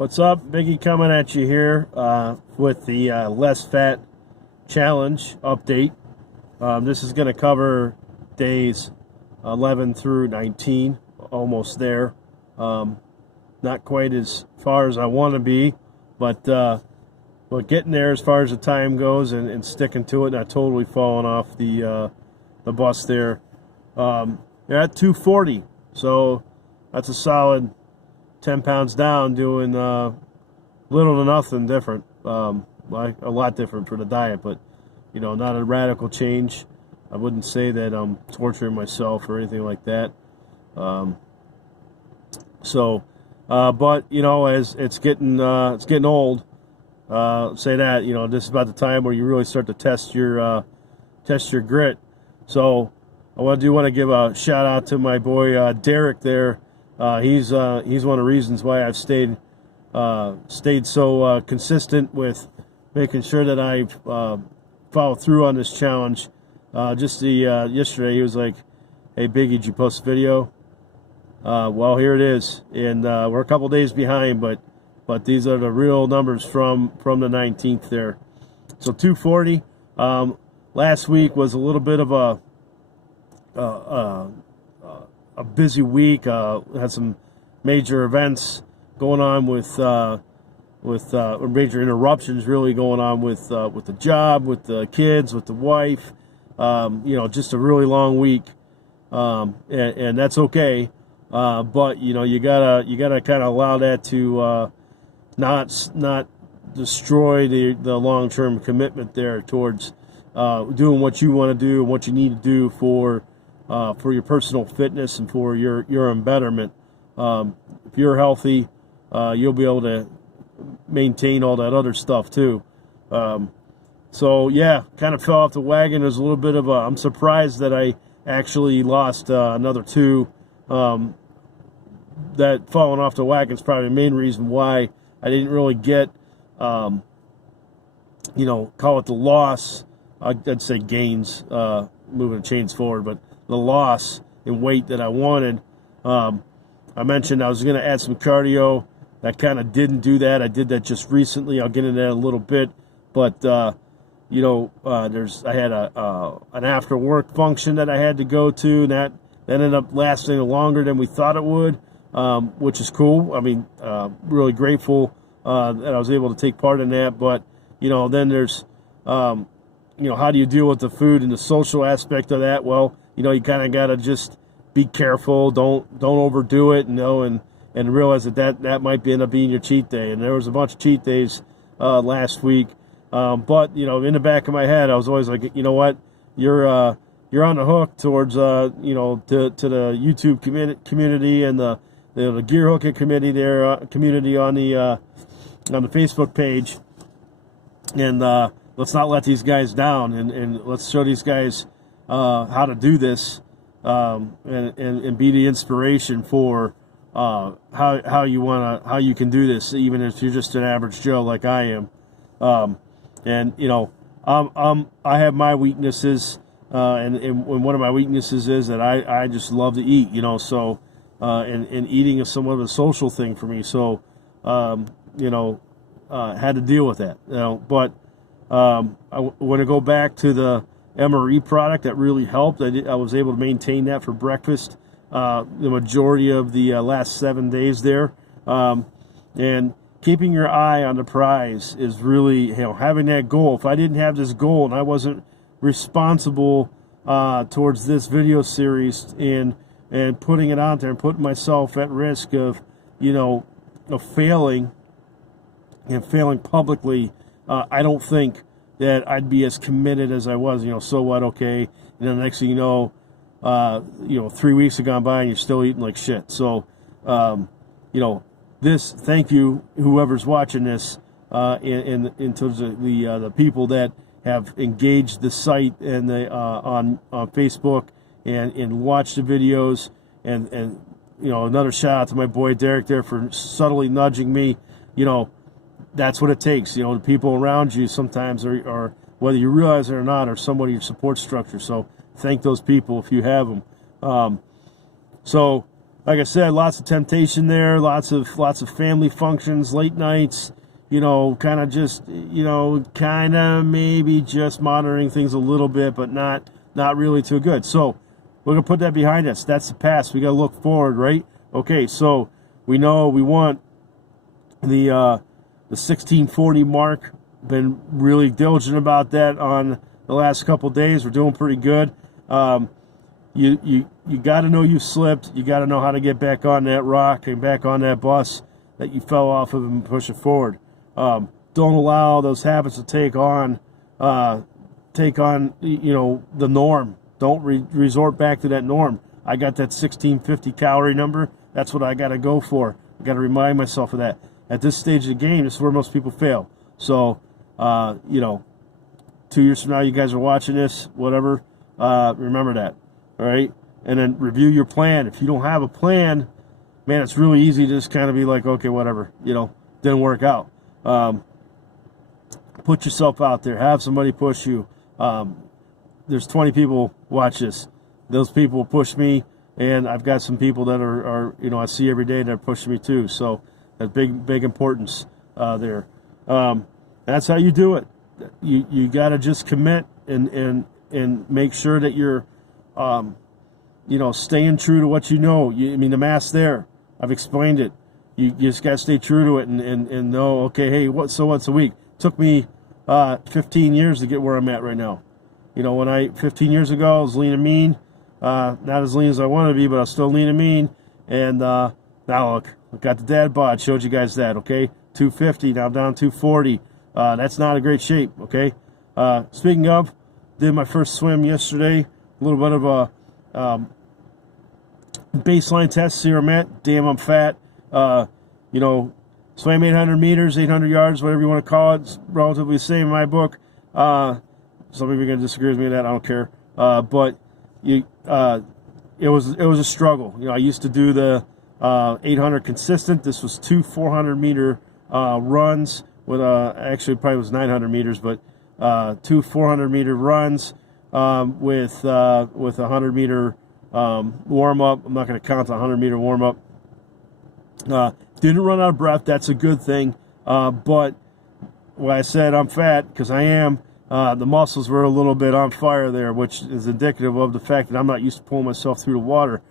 What's up? Biggie coming at you here with the Less Fat Challenge update. This is going to cover days 11 through 19, almost there. Not quite as far as I want to be, but getting there as far as the time goes and sticking to it, not totally falling off the bus there. They're at 240, so that's a solid 10 pounds down, doing little to nothing different, like a lot different for the diet, but not a radical change. I wouldn't say that I'm torturing myself or anything like that. But as it's getting old, say that this is about the time where you really start to test your grit. So I want to give a shout out to my boy Derek there. He's one of the reasons why I've stayed so consistent with making sure that I've followed through on this challenge. Yesterday he was like, "Hey Biggie, did you post a video?" Well, here it is, and we're a couple days behind, but these are the real numbers from the 19th there. So 240. Last week was a little bit of a busy week. Had some major events going on with major interruptions really going on with the job, with the kids, with the wife. Just a really long week, and that's okay. But you gotta kind of allow that to not destroy the long-term commitment there towards doing what you want to do and what you need to do for your personal fitness and for your betterment. If you're healthy, you'll be able to maintain all that other stuff too. So yeah, kind of fell off the wagon. There's a little bit of I'm surprised that I actually lost another 2. That falling off the wagon is probably the main reason why I didn't really get, call it the loss. I'd say gains, moving the chains forward, but the loss in weight that I wanted. I mentioned I was going to add some cardio. I kind of didn't do that. I did that just recently. I'll get into that a little bit, but I had an after work function that I had to go to, and that ended up lasting longer than we thought it would, which is cool. I mean, really grateful that I was able to take part in that. But then there's how do you deal with the food and the social aspect of that? Well, you kind of got to just be careful. Don't overdo it, and realize that might end up being your cheat day. And there was a bunch of cheat days last week. But in the back of my head, I was always like, you know what, you're on the hook towards to the YouTube community and the gear hooking community on the Facebook page, and let's not let these guys down, and let's show these guys how to do this, and be the inspiration for how you can do this, even if you're just an average Joe like I am. I have my weaknesses, and one of my weaknesses is that I just love to eat, so and eating is somewhat of a social thing for me, so had to deal with that, but I want to go back to the MRE product. That really helped. I was able to maintain that for breakfast the majority of the last 7 days there, and keeping your eye on the prize is really, having that goal. If I didn't have this goal and I wasn't responsible towards this video series and putting it out there and putting myself at risk of failing and failing publicly, I don't think that I'd be as committed as I was. So what? Okay, and then the next thing 3 weeks have gone by and you're still eating like shit. So this, thank you, whoever's watching this, in terms of the people that have engaged the site and on Facebook and watched the videos, and another shout out to my boy Derek there for subtly nudging me. That's what it takes. The people around you sometimes are, whether you realize it or not, are somewhat of your support structure. So thank those people if you have them. like I said, lots of temptation there, lots of family functions, late nights, kind of just, kind of maybe just monitoring things a little bit, but not really too good. So we're going to put that behind us. That's the past. We got to look forward, right? Okay, so we know we want the 1640 mark. Been really diligent about that on the last couple of days. We're doing pretty good. You got to know you slipped. You got to know how to get back on that rock and back on that bus that you fell off of and push it forward. Don't allow those habits to take on the norm. Don't resort back to that norm. I got that 1650 calorie number. That's what I got to go for. I got to remind myself of that. At this stage of the game, this is where most people fail. So, 2 years from now, you guys are watching this, whatever. Remember that. All right, and then review your plan. If you don't have a plan, man, it's really easy to just kind of be like, okay, whatever, didn't work out. Put yourself out there. Have somebody push you. There's 20 people watch this. Those people push me, and I've got some people that are I see every day that are pushing me too. So that's big importance there. That's how you do it. You got to just commit and make sure that you're staying true to what you know. The math's there. I've explained it. You just got to stay true to it and know, okay, hey, once a week. Took me 15 years to get where I'm at right now. 15 years ago, I was lean and mean. Not as lean as I want to be, but I was still lean and mean. And now look, I got the dad bod. Showed you guys that, okay? 250, now I'm down 240. That's not a great shape, okay? Speaking of, did my first swim yesterday. A little bit of a baseline test, see where I'm at. Damn, I'm fat. Swam 800 meters, 800 yards, whatever you want to call it. It's relatively the same in my book. Some of you are going to disagree with me on that. I don't care. But it was a struggle. I used to do the 800 consistent. This was 2 400-meter runs with actually probably was 900 meters, but 2 400-meter runs with a 100-meter warm up. I'm not going to count the 100-meter warm up. Didn't run out of breath. That's a good thing. But when I said I'm fat, because I am, the muscles were a little bit on fire there, which is indicative of the fact that I'm not used to pulling myself through the water,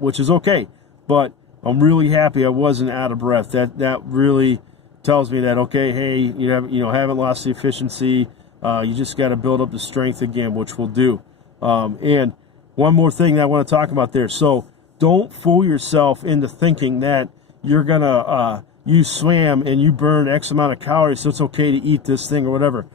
which is okay. But I'm really happy I wasn't out of breath. That really tells me that, okay, hey, you haven't lost the efficiency. You just got to build up the strength again, which we'll do. And one more thing that I want to talk about there. So don't fool yourself into thinking that you're going to, you swam and you burned X amount of calories, so it's okay to eat this thing or whatever.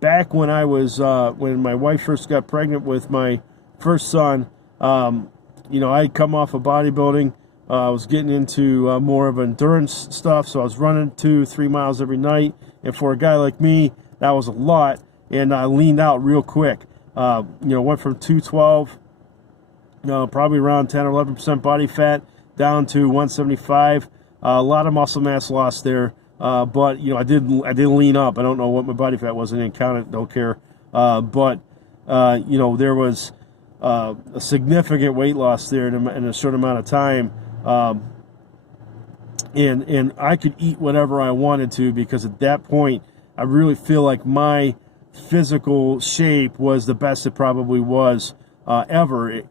Back when I was, when my wife first got pregnant with my first son, I'd come off of bodybuilding. I was getting into more of endurance stuff, so I was running 2-3 miles every night. And for a guy like me, that was a lot, and I leaned out real quick. Went from 212, probably around 10 or 11% body fat, down to 175. A lot of muscle mass loss there, but I did lean up. I don't know what my body fat was. I didn't count it. Don't care. But there was a significant weight loss there in a short amount of time. And I could eat whatever I wanted to, because at that point I really feel like my physical shape was the best it probably was ever,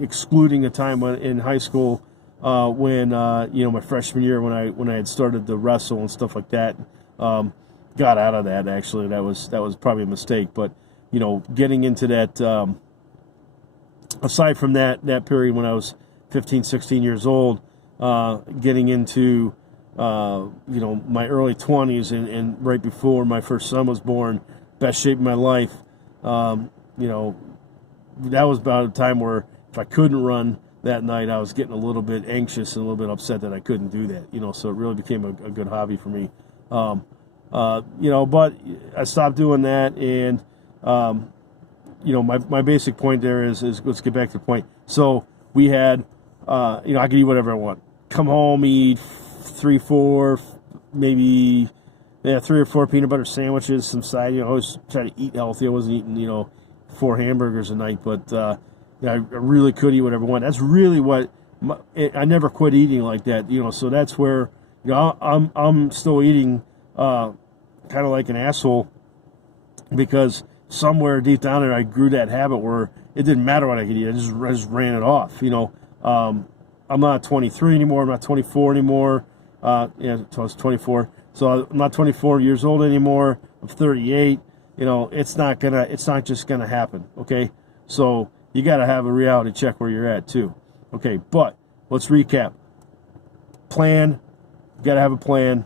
excluding the time in high school when my freshman year when I had started to wrestle and stuff like that. Got out of that, actually. That was probably a mistake, but getting into that, aside from that period when I was 15, 16 years old, getting into my early 20s and right before my first son was born, best shape of my life. That was about a time where if I couldn't run that night, I was getting a little bit anxious and a little bit upset that I couldn't do that. So it really became a good hobby for me. But I stopped doing that, and my basic point there is let's get back to the point. So we had, I could eat whatever I want. Come home, eat 3 or 4 peanut butter sandwiches, some side. I always try to eat healthy. I wasn't eating, 4 hamburgers a night, but I really could eat whatever I want. That's really what I never quit eating like that, so that's where, I'm still eating kind of like an asshole, because somewhere deep down there I grew that habit where it didn't matter what I could eat. I just ran it off. I'm not 23 anymore. I'm not 24 anymore. So I was 24. So I'm not 24 years old anymore. I'm 38. It's not just gonna happen. Okay. So you got to have a reality check where you're at too. Okay. But let's recap. Plan. You got to have a plan.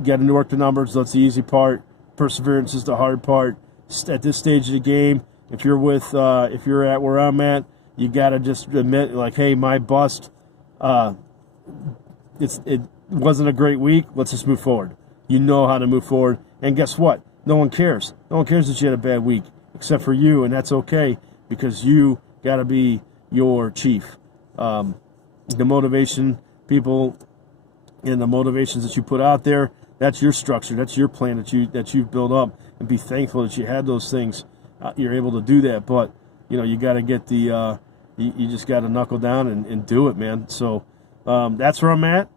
You got to work the numbers. That's the easy part. Perseverance is the hard part. At this stage of the game, if you're at where I'm at, you got to just admit, like, hey, my bust, it wasn't a great week. Let's just move forward. You know how to move forward. And guess what? No one cares. No one cares that you had a bad week, except for you, and that's okay, because you got to be your chief. The motivation, people, and the motivations that you put out there, that's your structure. That's your plan that you've built up, and be thankful that you had those things. You're able to do that, but you got to get the you just got to knuckle down and do it, man. So that's where I'm at.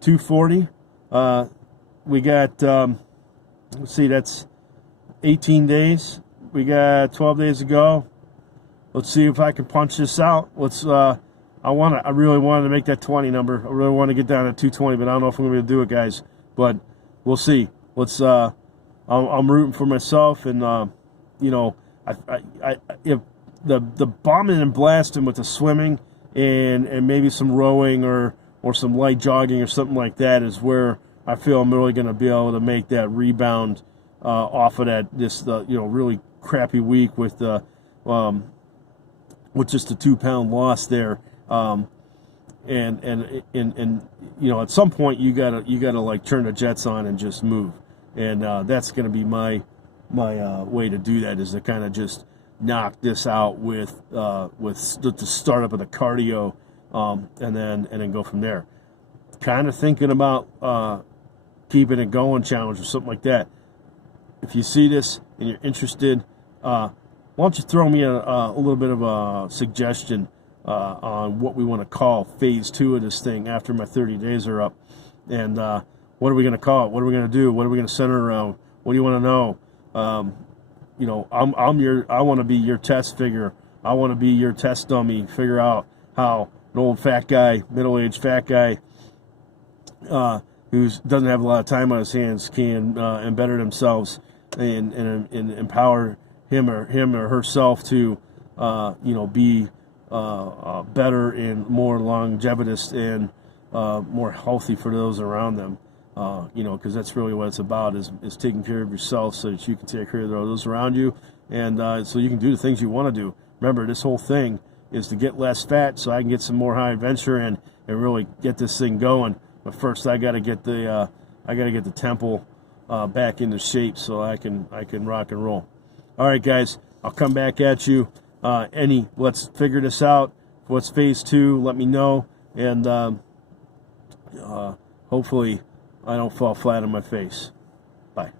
240. We got let's see, that's 18 days. We got 12 days to go. Let's see if I can punch this out. I really wanted to make that 20 number. I really want to get down to 220, but I don't know if I'm going to do it, guys. But we'll see. I'm rooting for myself, and if the bombing and blasting with the swimming and maybe some rowing or some light jogging or something like that is where I feel I'm really going to be able to make that rebound off of this really crappy week with just a 2-pound loss there. And at some point you gotta like turn the jets on and just move, and that's gonna be my way to do that, is to kind of just knock this out with the startup of the cardio, and then go from there. Kind of thinking about keeping it going challenge or something like that. If you see this and you're interested, why don't you throw me a little bit of a suggestion on what we want to call phase 2 of this thing after my 30 days are up, and what are we going to call it? What are we going to do? What are we going to center around? What do you want to know? I want to be your test figure. I want to be your test dummy. Figure out how an old fat guy, middle-aged fat guy, who doesn't have a lot of time on his hands can better themselves and empower him or herself to be better and more longevitous and more healthy for those around them. Because that's really what it's about, is taking care of yourself so that you can take care of those around you, and so you can do the things you want to do. Remember, this whole thing is to get less fat so I can get some more high adventure and really get this thing going. But first, I got to get the temple back into shape so I can rock and roll. All right, guys, I'll come back at you. Let's figure this out. What's phase 2? Let me know, and hopefully I don't fall flat on my face. Bye.